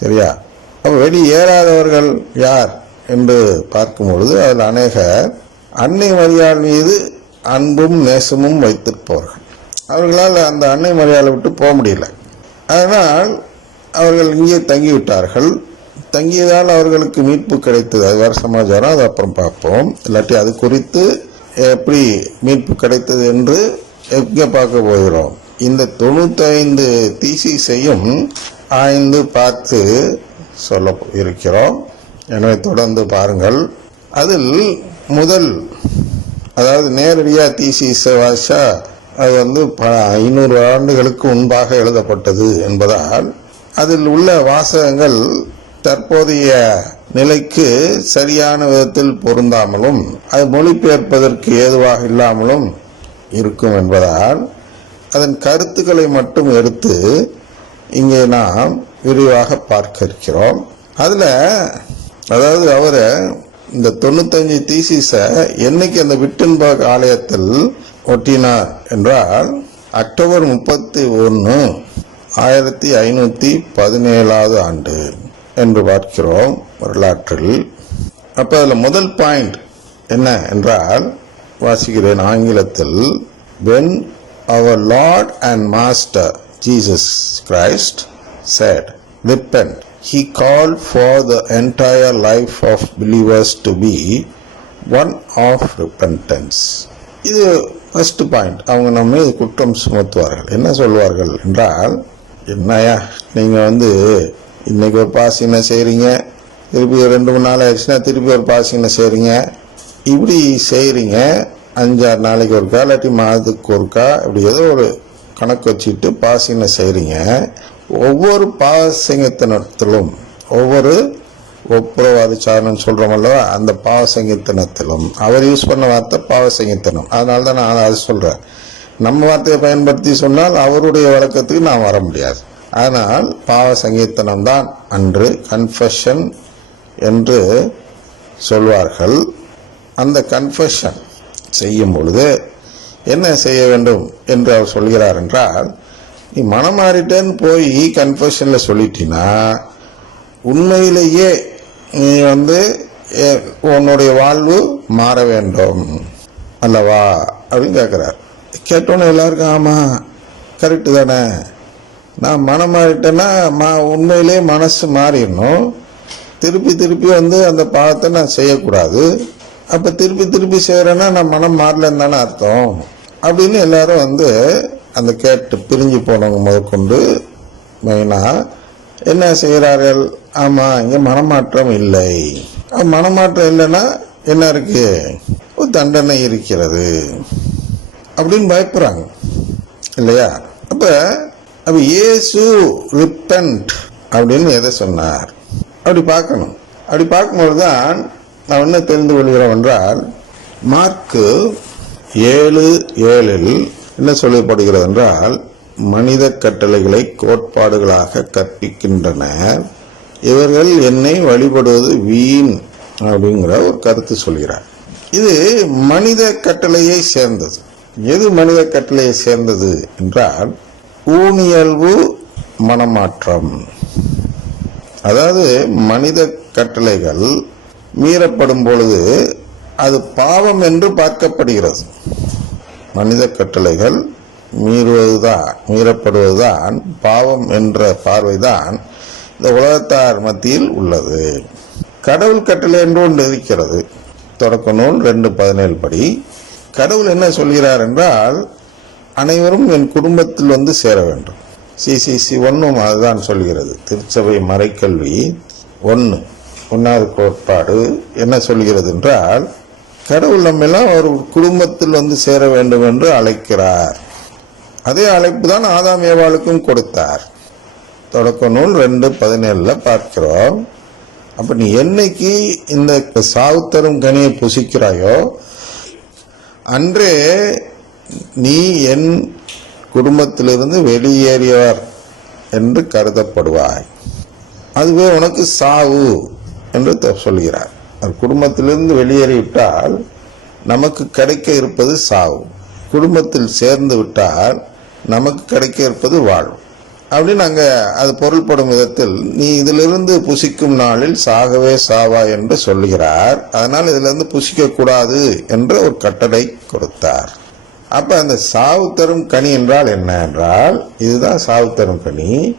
சரியா? அப்போ வெளியேறாதவர்கள் யார் என்று பார்க்கும் பொழுது அதில் அநேகர் அன்னை மரியாள் மீது அன்பும் நேசமும் வைத்திருப்பவர்கள். அவர்களால் அந்த அன்னை மரியாதை விட்டு போக முடியல. அதனால் அவர்கள் இங்கே தங்கிவிட்டார்கள். தங்கியதால் அவர்களுக்கு மீட்பு கிடைத்தது. அது வேறு சமாச்சாரம். அது அப்புறம் பார்ப்போம். இல்லாட்டி அது குறித்து எப்படி மீட்பு கிடைத்தது என்று எங்கே பார்க்க போகிறோம்? இந்த தொண்ணூத்தைந்து தீசிசையும் ஆய்ந்து பார்த்து சொல்ல இருக்கிறோம். எனவே தொடர்ந்து பாருங்கள். அதில் முதல் அதாவது நேரடியாக தீசிச வாஷா அது வந்து ப ஐநூறு ஆண்டுகளுக்கு முன்பாக எழுதப்பட்டது என்பதால் அதில் உள்ள வாசகங்கள் தற்போதைய நிலைக்கு சரியான விதத்தில் பொருந்தாமலும் அது மொழிபெயர்ப்பதற்கு ஏதுவாக இல்லாமலும் இருக்கும் என்பதால் அதன் கருத்துக்களை மட்டும் எடுத்து இங்கே நாம் விரிவாக பார்க்க இருக்கிறோம் அதில் அதாவது அவர் இந்த தொண்ணூத்தஞ்சு தீசிஸை என்னைக்கு அந்த விட்டன்பர்க் ஆலயத்தில் ஒட்டினார் என்றால் அக்டோபர் முப்பத்தி ஒன்று ஆயிரத்தி ஐநூற்றி பதினேழாவது ஆண்டு என்று பார்க்கிறோம் வரலாற்றில். அப்போ அதில் முதல் பாயிண்ட் என்ன என்றால் வாசிக்கிறேன் ஆங்கிலத்தில் when our lord and master Jesus Christ said, Repent, he called for the entire life of believers to be one of repentance. இது ஃபர்ஸ்ட் பாயிண்ட் அவங்க நம்ம மீது குற்றம் சுமத்துவார்கள். என்ன சொல்வார்கள் என்றால் என்னையா நீங்கள் வந்து இன்னைக்கு ஒரு பாசினை செய்கிறீங்க திருப்பி ஒரு ரெண்டு மூணு நாள் ஆயிடுச்சுன்னா திருப்பி ஒரு பாசினை செய்கிறீங்க இப்படி செய்கிறீங்க அஞ்சாறு நாளைக்கு ஒருக்கா இல்லாட்டி மாதத்துக்கு ஒருக்கா இப்படி ஏதோ ஒரு கணக்கு வச்சுட்டு பாசிங்க செய்கிறீங்க ஒவ்வொரு பாசிங்கத்தினத்திலும் ஒவ்வொரு ஒப்புரவாதி சாரணம் சொல்கிறோம் அல்லவா அந்த பாவசங்கத்தினத்திலும். அவர் யூஸ் பண்ண வார்த்தை பாவசங்கத்தினம். அதனால தான் நான் அதை சொல்கிறேன் நம்ம வார்த்தையை பயன்படுத்தி சொன்னால் அவருடைய வழக்கத்துக்கு நான் வர முடியாது. ஆனால் பாவ சங்கீர்த்தனம் தான் அன்று கன்ஃபெஷன் என்று சொல்வார்கள். அந்த கன்ஃபெஷன் செய்யும் பொழுது என்ன செய்ய வேண்டும் என்று அவர் சொல்கிறார் என்றால் நீ மனம் மாறிட்டேன்னு போய் கன்ஃபெஷனில் சொல்லிட்டினா உண்மையிலேயே நீ வந்து உன்னுடைய வாழ்வு மாற வேண்டும் அல்லவா அப்படின்னு கேட்குறார். கேட்டோன்னே எல்லாருக்கும் ஆமாம் கரெக்டு தானே. நான் மனம் மாறிட்டேன்னா மா உண்மையிலே மனசு மாறிடணும். திருப்பி திருப்பி வந்து அந்த பாவத்தை நான் செய்யக்கூடாது. அப்போ திருப்பி திருப்பி செய்கிறேன்னா நான் மனம் மாறலன்னு தானே அர்த்தம். அப்படின்னு எல்லாரும் வந்து அந்த கேட்டு பிரிஞ்சு போனவங்க முதற்கொண்டு மெயினாக என்ன செய்கிறார்கள்? ஆமாம் இங்கே மனமாற்றம் இல்லை. மனமாற்றம் இல்லைன்னா என்ன இருக்கு? ஒரு தண்டனை இருக்கிறது அப்படின்னு பயப்படுறாங்க. இல்லையா? அப்போ அப்போ ஏசு ரிப்பன்ட் அப்படின்னு எதை சொன்னார்? அப்படி பார்க்கணும். அப்படி பார்க்கும்போது தான் நான் என்ன தெரிந்து கொள்கிறோம் என்றால் மார்க்கு ஏழு ஏழில் என்ன சொல்லப்படுகிறது என்றால் மனித கட்டளைகளை கோட்பாடுகளாக கற்பிக்கின்றனர் இவர்கள் என்னை வழிபடுவது வீண் அப்படிங்கிற ஒரு கருத்து சொல்கிறார். இது மனித கட்டளையை சேர்ந்தது. எது மனித கட்டளையை சேர்ந்தது என்றால் ஊனியல்பு மனமாற்றம். அதாவது மனித கட்டளைகள் மீறப்படும் பொழுது அது பாவம் என்று பார்க்கப்படுகிறது. மனித கட்டளைகள் மீறுவதுதான் மீறப்படுவதுதான் பாவம் என்ற பார்வைதான் இந்த உலகத்தார் மத்தியில் உள்ளது. கடவுள் கட்டளை என்று ஒன்று இருக்கிறது. தொடக்க நூல் ரெண்டு பதினேழு படி. கடவுள் என்ன சொல்கிறார் என்றால் அனைவரும் என் குடும்பத்தில் வந்து சேர வேண்டும். சிசிசி ஒன்றும் அதுதான் சொல்கிறது. திருச்சபை மறைக்கல்வி ஒன்று ஒன்றாவது கோட்பாடு என்ன சொல்கிறது என்றால் கடவுள் நம்மெல்லாம் ஒரு குடும்பத்தில் வந்து சேர வேண்டும் என்று அழைக்கிறார். அதே அழைப்பு தான் ஆதாம் ஏவாளுக்கும் கொடுத்தார். தொடக்க நூல் ரெண்டு பதினேழில் பார்க்கிறோம். அப்போ நீ என்னைக்கு இந்த சாவு தரும் கனியை புசிக்கிறாயோ அன்றே நீ என் குடும்பத்திலிருந்து வெளியேறியவர் என்று கருதப்படுவாய். அதுவே உனக்கு சாவு என்று சொல்கிறார். குடும்பத்திலிருந்து வெளியேறிவிட்டால் நமக்கு கிடைக்க இருப்பது சாவு குடும்பத்தில் சேர்ந்து விட்டால் நமக்கு கிடைக்க இருப்பது வாழ்வு அப்படின்னு அங்கே அது பொருள்படும் விதத்தில் நீ இதிலிருந்து புசிக்கும் நாளில் சாகவே சாவா என்று சொல்லுகிறார். அதனால் இதிலிருந்து புசிக்கக்கூடாது என்று என்ற ஒரு கட்டளை கொடுத்தார். அப்போ அந்த சாவு தரும் கனி என்றால் என்ன என்றால் இதுதான் சாவு தரும் கனி.